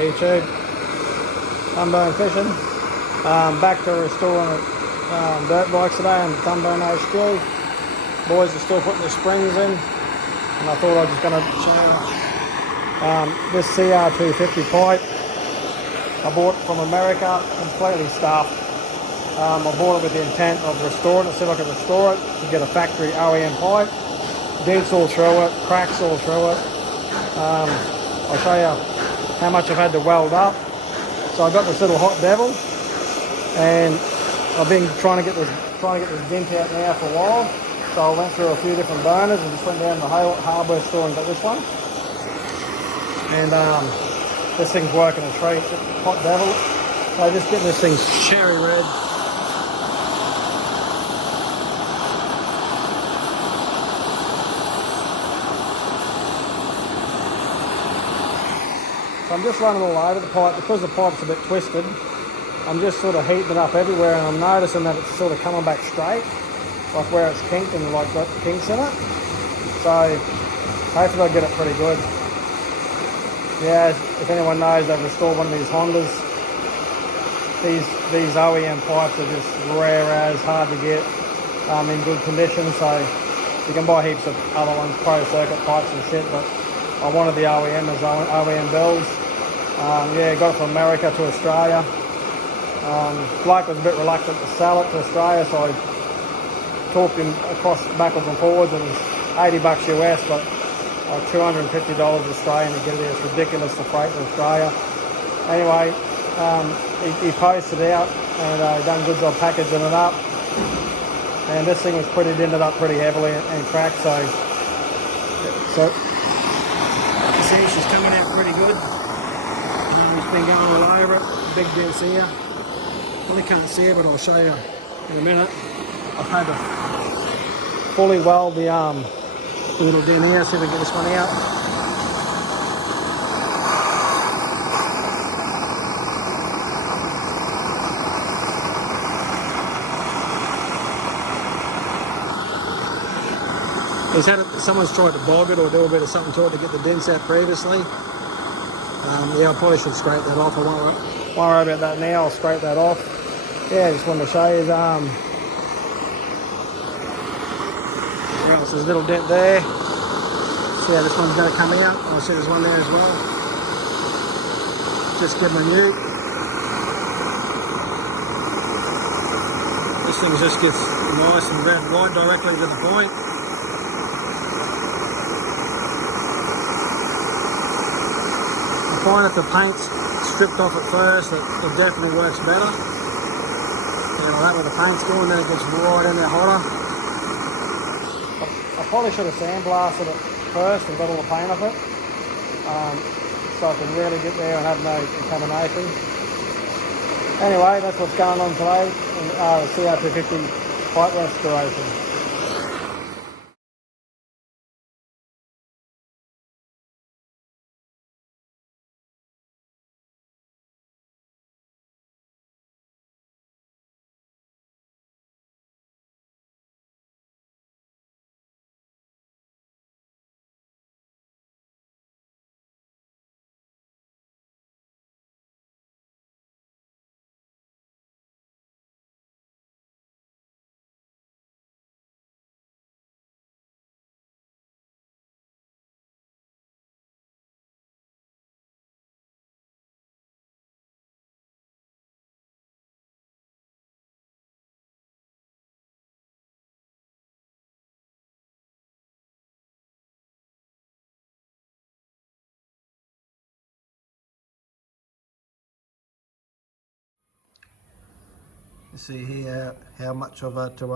YouTube. Sunburn fishing. Back to restoring dirt bikes today in Sunburn HQ. Boys are still putting the springs in, and I thought I was just going to share this CR250 pipe. I bought it from America, completely stuffed. I bought it with the intent of restoring it, see if I could restore it to get a factory OEM pipe. Dents all through it, cracks all through it. I'll show you how much I've had to weld up. So I got this little hot devil, and I've been trying to get this dent out now for a while. So I went through a few different burners and just went down to the hardware store and got this one. And this thing's working a treat. Hot devil. So just getting this thing cherry red. So I'm just running all over the pipe because the pipe's a bit twisted. I'm just sort of heating it up everywhere, and I'm noticing that it's sort of coming back straight, like where it's kinked and like got kinks in it. So hopefully I'll get it pretty good. Yeah, if anyone knows, they've restored one of these Hondas. These OEM pipes are just rare as, hard to get in good condition. So you can buy heaps of other ones, pro circuit pipes and shit, but I wanted the OEM as OEM builds. Yeah, got it from America to Australia. Bloke was a bit reluctant to sell it to Australia, so I talked him across backwards and forwards, and it was $80 US, but like $250 Australian to get it there. It's ridiculous, the freight to Australia. Anyway, he posted out, and he done a good job packaging it up. And this thing was dented up pretty heavily and cracked, so you see she's coming out pretty good. He's been going all over it, big dents here. Probably can't see it, but I'll show you in a minute. I've had to fully weld the little dent here, see if we can get this one out. Someone's tried to bog it or do a bit of something to it to get the dents out previously. Yeah, I probably should scrape that off. I won't worry about that now. I'll scrape that off. Yeah, just wanted to show you. There's a little dent there. See how this one's going to come out. I'll see there's one there as well. Just give them a mute. This thing just gets nice and red right directly to the point. I find if the paint's stripped off at first, it definitely works better. Yeah, like that, where the paint's going, then it gets right in there hotter. I probably should have sandblasted it first and got all the paint off it, so I can really get there and have no contamination. Anyway, that's what's going on today in the CR250 pipe restoration. You see here how much of it to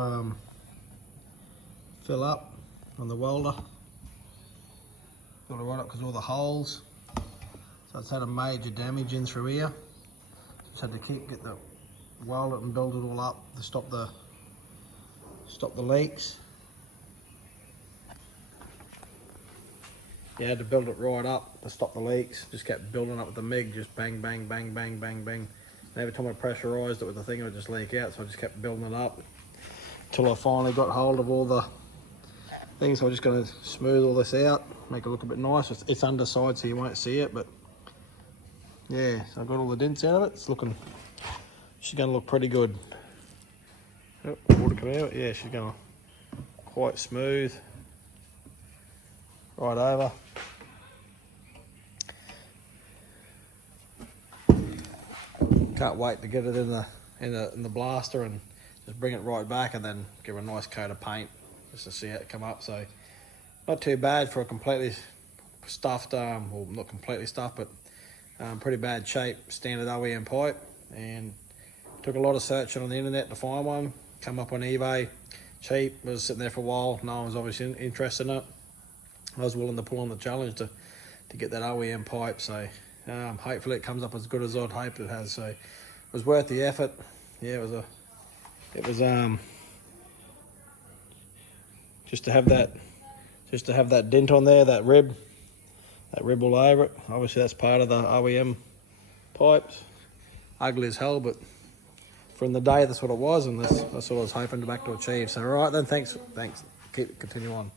fill up on the welder. Fill it right up because of all the holes. So it's had a major damage in through here. Just had to get the weld it and build it all up to stop the leaks. You had to build it right up to stop the leaks. Just kept building up with the MIG, just bang, bang, bang, bang, bang, bang. And every time I pressurised it with the thing, it would just leak out. So I just kept building it up until I finally got hold of all the things. So I'm just going to smooth all this out, make it look a bit nice. It's underside, so you won't see it, but Yeah, so I got all the dents out of it. It's looking, she's going to look pretty good. Oh, water coming out. Yeah, she's going quite smooth. Right over. Can't wait to get it in the blaster and just bring it right back and then give it a nice coat of paint just to see it come up. So not too bad for a completely stuffed, well not completely stuffed, but pretty bad shape standard OEM pipe. And took a lot of searching on the internet to find one. Come up on eBay, cheap, was sitting there for a while. No one was obviously interested in it. I was willing to pull on the challenge to get that OEM pipe. So hopefully it comes up as good as I'd hoped it has. So it was worth the effort. Yeah, it was just to have that dent on there, that rib all over it. Obviously that's part of the OEM pipes. Ugly as hell, but from the day that's what it was, and that's what I was hoping to achieve. So all right then, thanks. Continue on.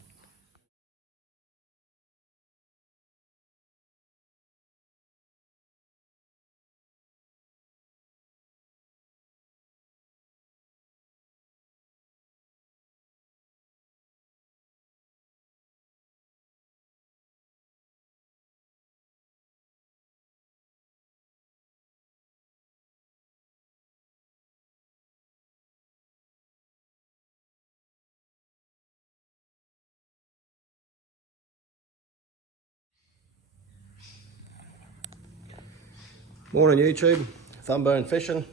Morning YouTube, Thumburn Fishing.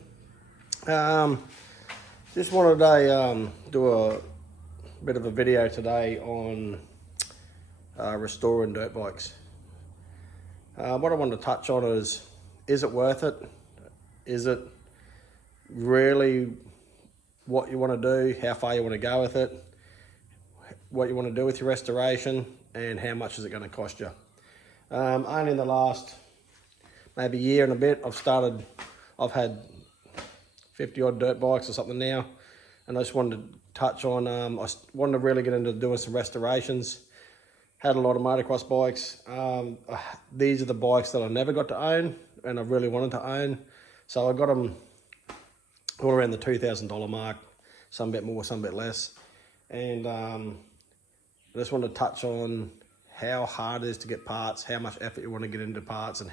Just wanted to do a bit of a video today on restoring dirt bikes. What I wanted to touch on is it worth it? Is it really what you want to do? How far you want to go with it? What you want to do with your restoration? And how much is it going to cost you? Only in the last maybe year and a bit, I've had 50 odd dirt bikes or something now, and I just wanted to touch on, I wanted to really get into doing some restorations. Had a lot of motocross bikes. These are the bikes that I never got to own and I really wanted to own. So I got them all around the $2,000 mark, some bit more, some bit less. And I just wanted to touch on how hard it is to get parts, how much effort you want to get into parts, and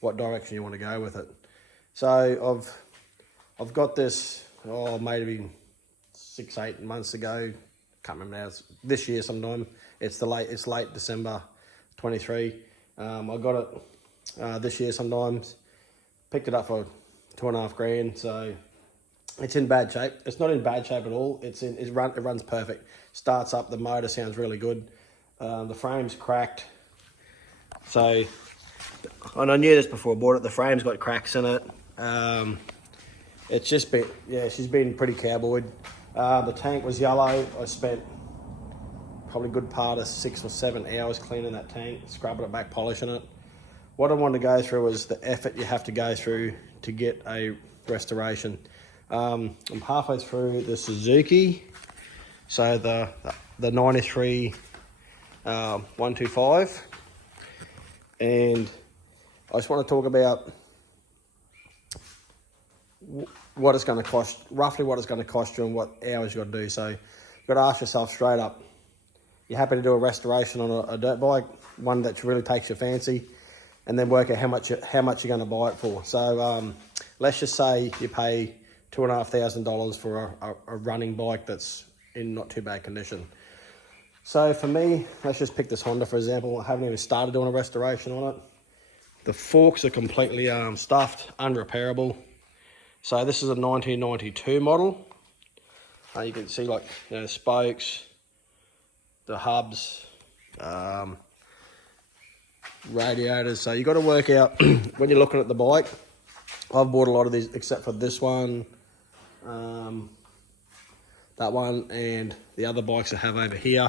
what direction you want to go with it. So I've got this, maybe 6-8 months ago, can't remember now, it's this year sometime. It's late December 23. I got it this year sometimes. Picked it up for $2.5 grand. So it's in bad shape. It's not in bad shape at all. It runs perfect. Starts up, the motor sounds really good. The frame's cracked. So, and I knew this before I bought it, the frame's got cracks in it. It's just been, yeah, she's been pretty cowboyed. The tank was yellow. I spent probably a good part of 6 or 7 hours cleaning that tank, scrubbing it back, polishing it. What I wanted to go through was the effort you have to go through to get a restoration. I'm halfway through the Suzuki, so the 93 125, and I just want to talk about what it's going to cost, roughly what it's going to cost you and what hours you've got to do. So you've got to ask yourself straight up, you're happy to do a restoration on a dirt bike, one that really takes your fancy, and then work out how much you're going to buy it for. So let's just say you pay $2,500 for a running bike that's in not too bad condition. So for me, let's just pick this Honda for example. I haven't even started doing a restoration on it. The forks are completely stuffed, unrepairable. So this is a 1992 model. You can see, like, you know, spokes, the hubs, radiators. So you got to work out when you're looking at the bike. I've bought a lot of these except for this one, that one, and the other bikes I have over here.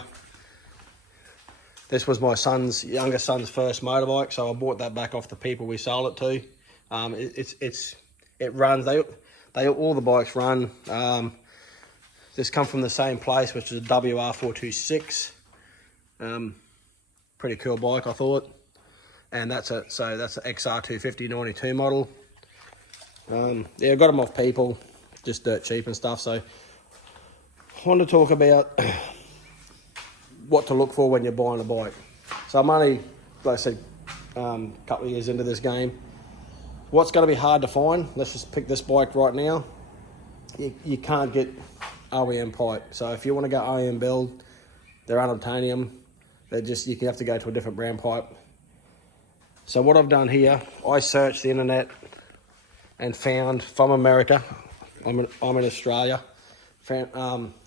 This was my younger son's first motorbike, so I bought that back off the people we sold it to. It runs. All the bikes run. This come from the same place, which is a WR426. Pretty cool bike, I thought. and that's an XR250 92 model. Yeah, I got them off people, just dirt cheap and stuff. So I want to talk about what to look for when you're buying a bike. So I'm only, like I said, a couple of years into this game. What's going to be hard to find? Let's just pick this bike right now. You can't get OEM pipe. So if you want to go OEM build, they're unobtainium. You have to go to a different brand pipe. So what I've done here, I searched the internet and found from America. I'm in Australia.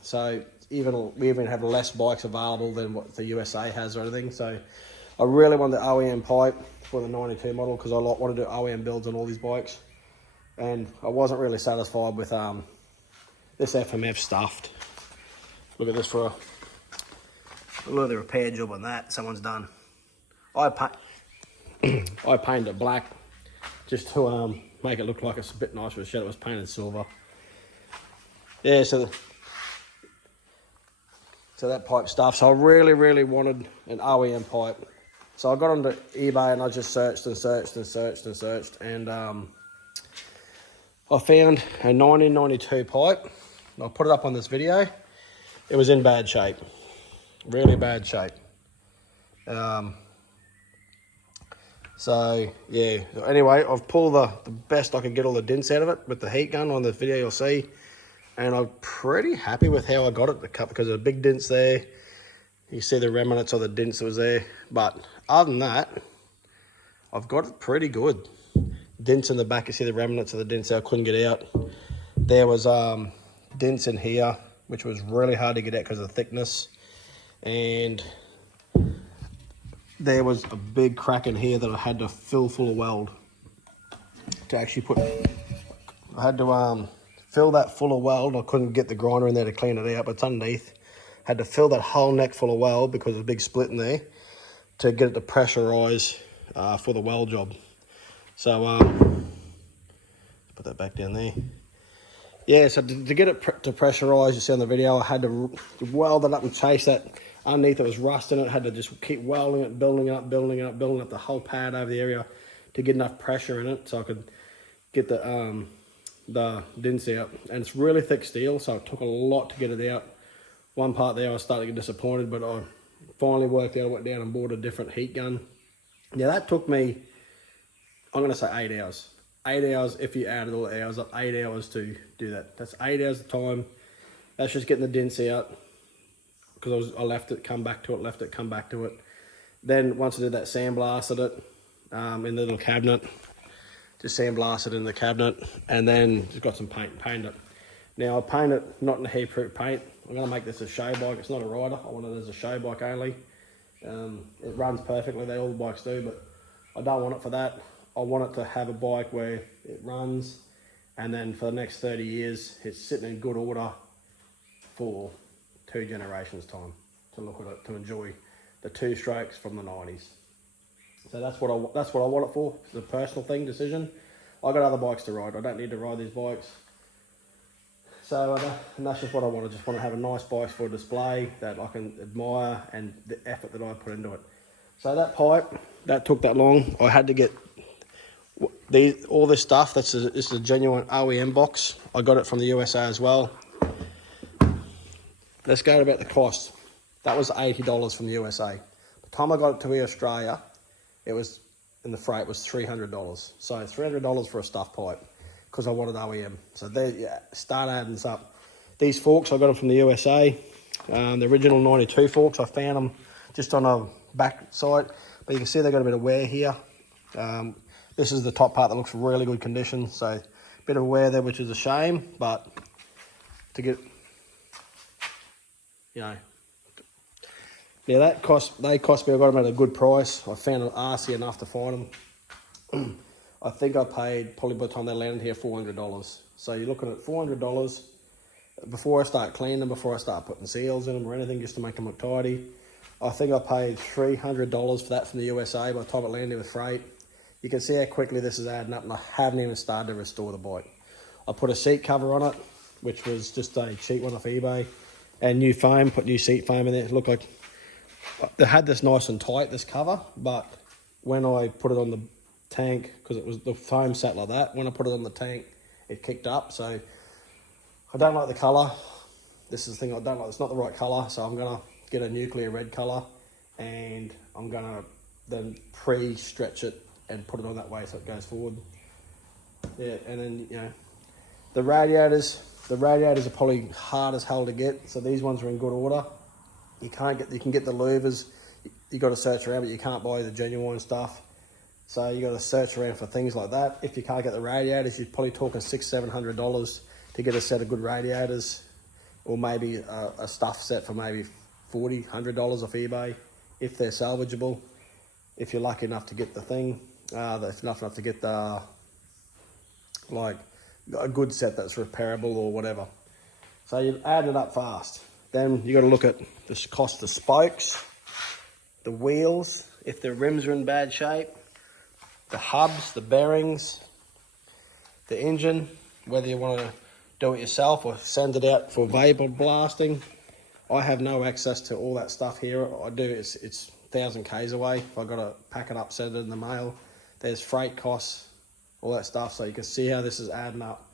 So we even have less bikes available than what the USA has or anything. So I really want the OEM pipe for the 92 model because I want to do OEM builds on all these bikes. And I wasn't really satisfied with this FMF stuffed. Look at this for look at the repair job on that someone's done. I painted it black just to make it look like it's a bit nicer. It was painted silver. Yeah, so that pipe stuff. So I really wanted an OEM pipe. So I got onto eBay and I just searched and I found a 1992 pipe. I'll put it up on this video. It was in bad shape, really bad shape. So yeah, anyway, I've pulled the best I could get all the dents out of it with the heat gun. On the video you'll see, and I'm pretty happy with how I got it. The cut, because there are big dents there. You see the remnants of the dents that was there, but other than that, I've got it pretty good. Dents in the back, you see the remnants of the dents I couldn't get out. There was dents in here, which was really hard to get out because of the thickness. And there was a big crack in here that I had to fill full of weld to actually put. I had to fill that full of weld. I couldn't get the grinder in there to clean it out, but it's underneath. Had to fill that whole neck full of weld because there's a big split in there to get it to pressurize for the weld job. So put that back down there. Yeah, so to get it to pressurize, you see on the video, I had to weld it up and chase that. Underneath it was rust in it. I had to just keep welding it, building up the whole pad over the area to get enough pressure in it so I could get the dents out. And it's really thick steel, so it took a lot to get it out. One part there I was starting to get disappointed, but I finally worked out. I went down and bought a different heat gun. Yeah, that took me, I'm going to say 8 hours. 8 hours if you added all the hours up, 8 hours to do that. That's 8 hours of time. That's just getting the dents out because I left it, come back to it, Then once I did that, sandblasted it in the little cabinet. Just sandblasted in the cabinet and then just got some paint and painted it. Now I paint it not in heat-proof paint. I'm going to make this a show bike. It's not a rider. I want it as a show bike only. It runs perfectly. All the bikes do, but I don't want it for that. I want it to have a bike where it runs and then for the next 30 years, it's sitting in good order for 2 generations time to look at it, to enjoy the 2 strokes from the 90s. So that's what I want it for. It's a personal decision. I got other bikes to ride. I don't need to ride these bikes. So and that's just what I want. I just want to have a nice bike for a display that I can admire and the effort that I put into it. So that pipe, that took that long. I had to get all this stuff. This is a genuine OEM box. I got it from the USA as well. Let's go about the cost. That was $80 from the USA. By the time I got it to Australia, it was, in the freight was $300. So $300 for a stuff pipe because I wanted OEM. So there, yeah, start adding this up. These forks, I got them from the USA. The original 92 forks, I found them just on a back side. But you can see they got a bit of wear here. This is the top part that looks really good condition. So a bit of wear there, which is a shame, but to get, you know, yeah, they cost me, I got them at a good price. I found it arsey enough to find them. I think I paid, probably by the time they landed here, $400. So you're looking at $400 before I start cleaning them, before I start putting seals in them or anything, just to make them look tidy. I think I paid $300 for that from the USA by the time it landed with freight. You can see how quickly this is adding up, and I haven't even started to restore the bike. I put a seat cover on it, which was just a cheap one off eBay, and new foam, put new seat foam in there. It looked like they had this nice and tight, this cover, but when I put it on the tank, because it was the foam sat like that, when I put it on the tank, it kicked up. So I don't like the colour. This is the thing I don't like. It's not the right colour, so I'm gonna get a nuclear red colour, and I'm gonna then pre-stretch it and put it on that way so it goes forward. Yeah, and then the radiators are probably hard as hell to get. So these ones are in good order. You can get the louvers. You got to search around, but you can't buy the genuine stuff. So you got to search around for things like that. If you can't get the radiators, you're probably talking $600-700 to get a set of good radiators, or maybe a stuff set for maybe $40-100 off eBay if they're salvageable. If you're lucky enough to get the thing, if enough to get the like a good set that's repairable or whatever. So you add it up fast. Then you got to look at the cost of spokes, the wheels, if the rims are in bad shape, the hubs, the bearings, the engine, whether you want to do it yourself or send it out for vapor blasting. I have no access to all that stuff here. I do, it's 1,000 k's away. If I got to pack it up, send it in the mail. There's freight costs, all that stuff, so you can see how this is adding up.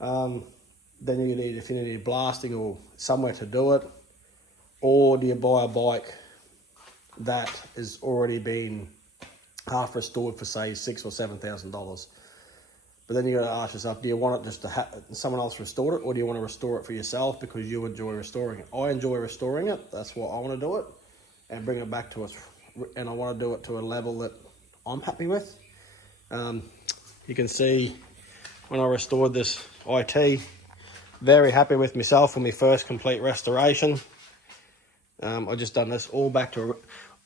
Then if you need blasting or somewhere to do it, or do you buy a bike that is already been half restored for say $6,000 or $7,000? But then you got to ask yourself, do you want it just to have someone else restore it, or do you want to restore it for yourself because you enjoy restoring it? I enjoy restoring it. That's why I want to do it and bring it back to us. And I want to do it to a level that I'm happy with. You can see when I restored this IT, very happy with myself for my first complete restoration. I just done this all back to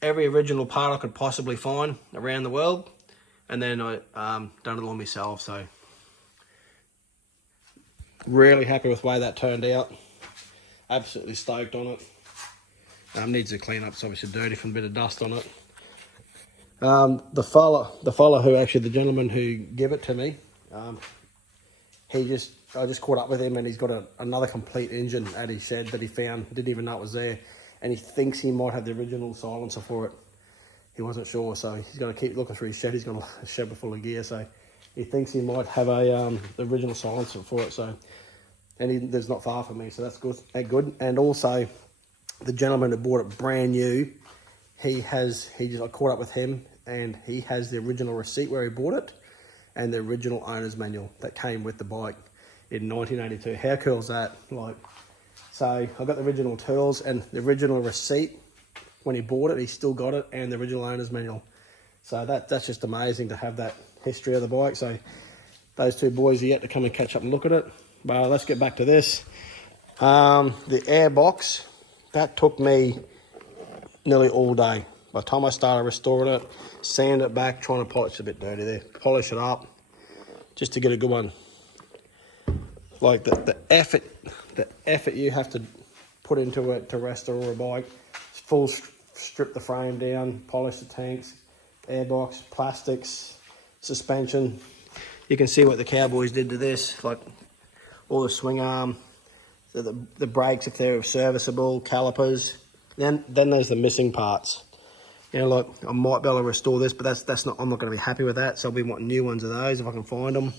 every original part I could possibly find around the world. And then I done it all myself, so really happy with the way that turned out. Absolutely stoked on it. Needs to clean up, it's obviously dirty from a bit of dust on it. The fella who actually, the gentleman who gave it to me, I just caught up with him, and he's got another complete engine at his shed that he found, didn't even know it was there, and he thinks he might have the original silencer for it. He wasn't sure, so he's going to keep looking through his shed. He's got a shed full of gear, so he thinks he might have the original silencer for it. So, and there's not far from me, so that's good. And also, the gentleman who bought it brand new, I caught up with him, and he has the original receipt where he bought it, and the original owner's manual that came with the bike in 1982. How cool is that? So I got the original tools and the original receipt. When he bought it, he still got it, and the original owner's manual. So that's just amazing to have that history of the bike. So those two boys are yet to come and catch up and look at it. But let's get back to this. The air box, that took me nearly all day. By the time I started restoring it, sand it back, trying to polish it, a bit dirty there, polish it up, just to get a good one. Like the effort you have to put into it to restore a bike. Full strip the frame down, polish the tanks, airbox, plastics, suspension. You can see what the cowboys did to this, like all the swing arm, the brakes if they're serviceable, calipers. Then there's the missing parts. Look, I might be able to restore this, but that's not. I'm not going to be happy with that. So I'll be wanting new ones of those if I can find them.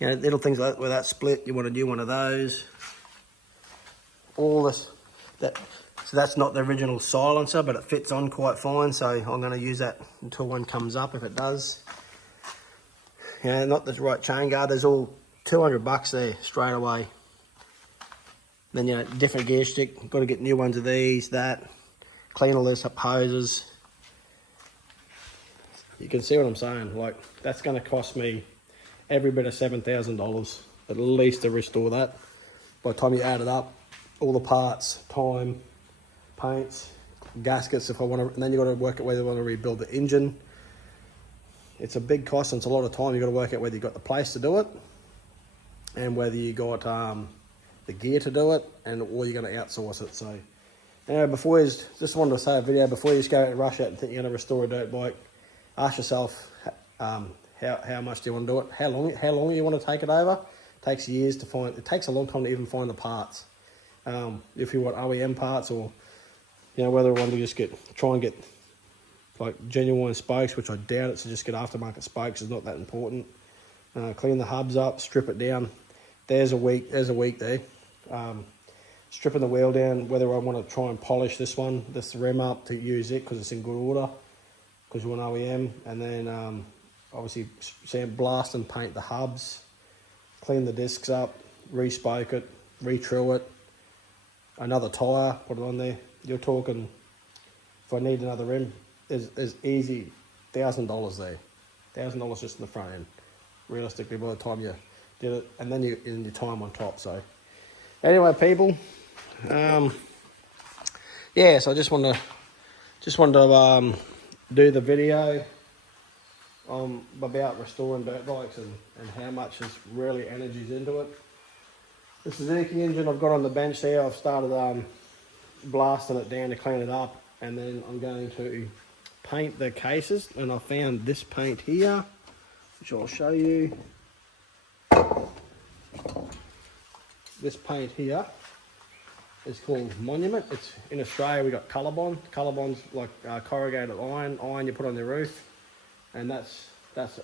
Little things like that, where that split, you want a new one of those. All this, so that's not the original silencer, but it fits on quite fine. So I'm going to use that until one comes up, if it does. Not the right chain guard. There's all $200 there straight away. Then different gear stick. Got to get new ones of these. That. Clean all this up, hoses. You can see what I'm saying. Like, that's going to cost me every bit of $7,000 at least to restore that. By the time you add it up, all the parts, time, paints, gaskets if I want to, and then you got to work out whether you want to rebuild the engine. It's a big cost and it's a lot of time. You got to work out whether you got the place to do it, and whether you got the gear to do it, and or you're going to outsource it. So. Before you just wanted to say a video, before you just go out and rush out and think you're going to restore a dirt bike, ask yourself how much do you want to do it, how long you want to take it over. It takes years to find. It takes a long time to even find the parts. If you want OEM parts, or whether you want to just try and get like genuine spokes, which I doubt it, so just get aftermarket spokes. It's not that important. Clean the hubs up, strip it down. There's a week there. Stripping the wheel down, whether I want to try and polish this rim up to use it because it's in good order, because you want OEM, and then obviously blast and paint the hubs, clean the discs up, re-spoke it, re-trill it, another tyre, put it on there. You're talking, if I need another rim, is easy $1,000 there. $1,000 just in the front end, realistically, by the time you did it, and then your time on top. So anyway, people, yeah, so I just wanted to do the video about restoring dirt bikes and how much really energy's into it. The Suzuki engine I've got on the bench there, I've started blasting it down to clean it up, and then I'm going to paint the cases, and I found this paint here, which I'll show you. This paint here is called Monument. It's in Australia, we got Colorbond. Colorbond's like corrugated iron you put on the roof, and that's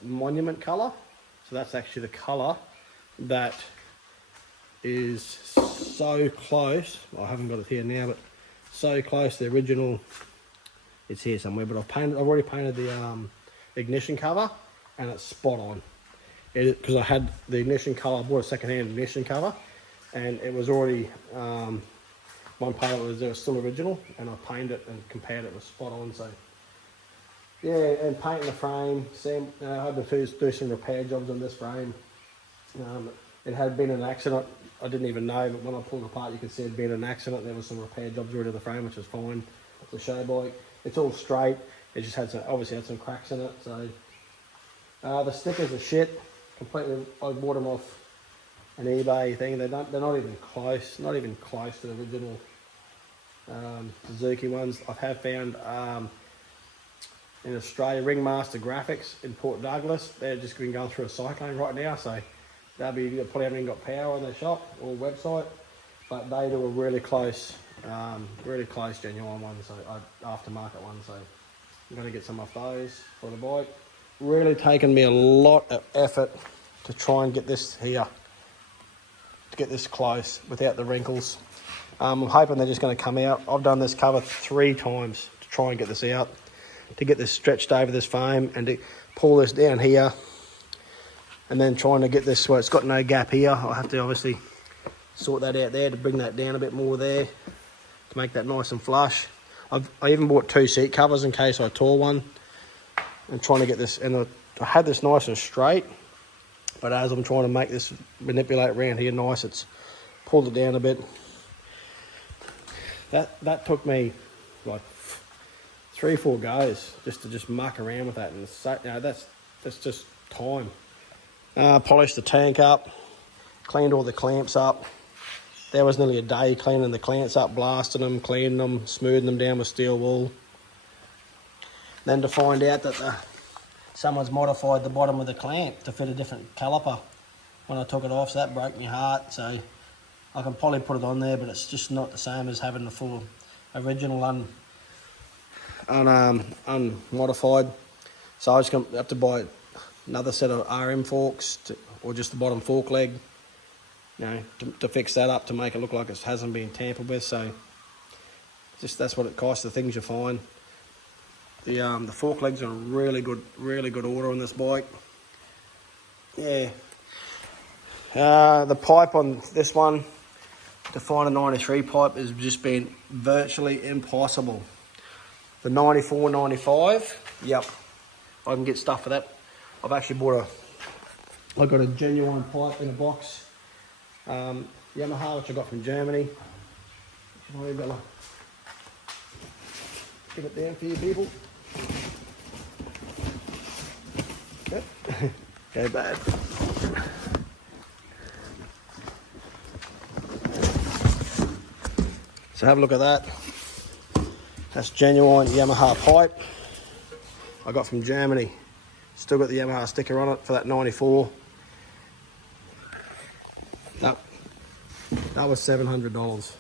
Monument colour. So that's actually the colour that is so close. I haven't got it here now, but so close to the original. It's here somewhere, but I've already painted the ignition cover, and it's spot on. Because I had the ignition cover, I bought a second-hand ignition cover, and it was already one part of it was still original, and I painted it and compared it, was spot on. So yeah, and painting the frame. I had to do some repair jobs on this frame. It had been an accident. I didn't even know, but when I pulled it apart, you could see it had been an accident. There was some repair jobs already to the frame, which was fine. It's a show bike. It's all straight. It just had obviously had some cracks in it. So the stickers are shit. Completely, I bought them off an eBay thing. They're not even close. Not even close to the original Suzuki ones. I have found in Australia, Ringmaster Graphics in Port Douglas. They're just been going through a cyclone right now, so they probably haven't even got power on their shop or website. But they do a really close genuine one, so aftermarket one. So I'm going to get some of those for the bike. Really taken me a lot of effort to try and get this here, to get this close without the wrinkles. I'm hoping they're just going to come out. I've done this cover 3 times to try and get this out, to get this stretched over this frame, and to pull this down here, and then trying to get this where it's got no gap here. I'll have to obviously sort that out there to bring that down a bit more there, to make that nice and flush. I even bought 2 seat covers in case I tore one. I'm trying to get this, and I had this nice and straight, but as I'm trying to make this manipulate around here nice, it's pulled it down a bit. That took me like 3-4 goes just to muck around with that, and so, that's just time. Polished the tank up, cleaned all the clamps up. There was nearly a day cleaning the clamps up, blasting them, cleaning them, smoothing them down with steel wool. Then to find out that someone's modified the bottom of the clamp to fit a different caliper when I took it off, so that broke my heart. So I can probably put it on there, but it's just not the same as having the full original unmodified. So I just gonna have to buy another set of RM forks, or just the bottom fork leg, to fix that up, to make it look like it hasn't been tampered with. So just that's what it costs, the things you find. The fork legs are in really good order on this bike. Yeah. The pipe on this one, to find a 93 pipe, has just been virtually impossible. The 94, 95, yep, I can get stuff for that. I've actually I got a genuine pipe in a box, Yamaha, which I got from Germany. Get it down for you people. Yep. Go bad. So have a look at that. That's genuine Yamaha pipe I got from Germany. Still got the Yamaha sticker on it for that 94. That was $700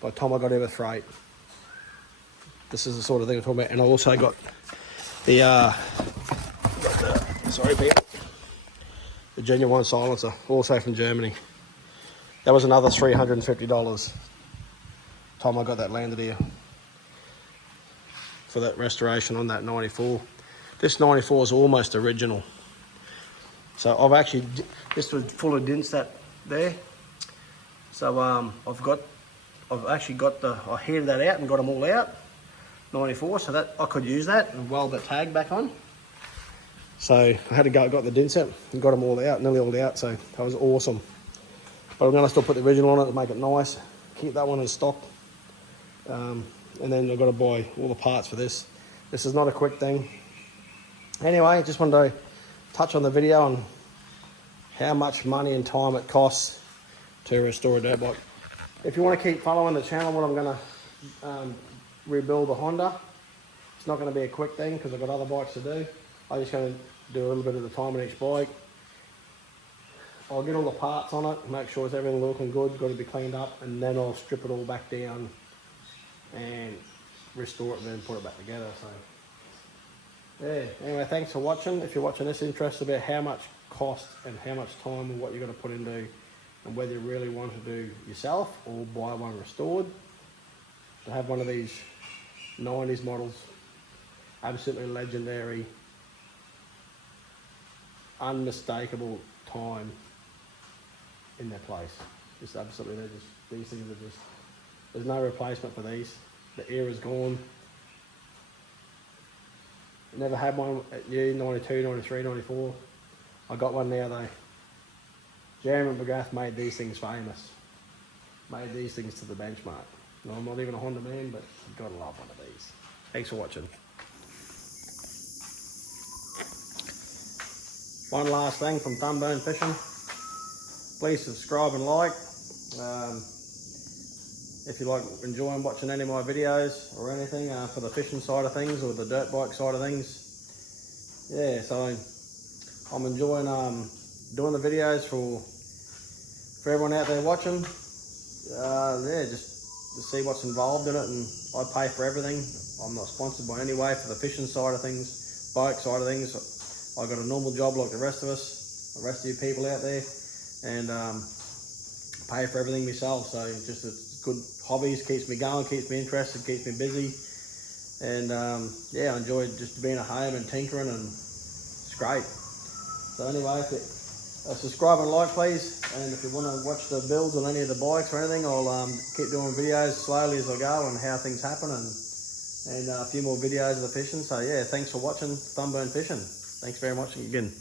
by the time I got here with freight. This is the sort of thing I'm talking about. And I also got the sorry people, the genuine silencer, also from Germany. That was another $350 time I got that landed here for that restoration on that 94. This 94 is almost original. So I've actually, this was full of dents that there. So I've actually got I heated that out and got them all out, 94, so that I could use that and weld that tag back on. So I had to got the dents out and got them all out, nearly all out, so that was awesome. But I'm gonna still put the original on it to make it nice, keep that one in stock. And then I've got to buy all the parts for this. This is not a quick thing. Anyway, just wanted to touch on the video on how much money and time it costs to restore a dirt bike. If you want to keep following the channel when I'm going to rebuild the Honda, it's not going to be a quick thing because I've got other bikes to do. I'm just going to do a little bit at a time on each bike. I'll get all the parts on it, make sure it's everything looking good, got to be cleaned up, and then I'll strip it all back down and restore it and then put it back together. So yeah, anyway, thanks for watching. If you're watching this interested about how much cost and how much time and what you're going to put into, and whether you really want to do yourself or buy one restored, to have one of these 90s models, absolutely legendary, unmistakable time in their place. Just absolutely, these things are just, there's no replacement for these. The era's gone. Never had one at new, 92, 93, 94. I got one now though. Jeremy McGrath made these things famous. Made these things to the benchmark. No, I'm not even a Honda man, but you've got to love one of these. Thanks for watching. One last thing from Thumbone Fishing. Please subscribe and like. If you like enjoying watching any of my videos or anything for the fishing side of things or the dirt bike side of things. Yeah, so I'm enjoying doing the videos for everyone out there watching. Yeah, just to see what's involved in it, and I pay for everything. I'm not sponsored by any way for the fishing side of things, bike side of things. I got a normal job like the rest of us, the rest of you people out there, and pay for everything myself. So just a good hobbies, keeps me going, keeps me interested, keeps me busy, and yeah, I enjoy just being at home and tinkering, and it's great. So anyway, subscribe and like please, and if you want to watch the builds on any of the bikes or anything, I'll keep doing videos slowly as I go on how things happen, and a few more videos of the fishing. So yeah, thanks for watching Thumbone Fishing. Thanks very much again.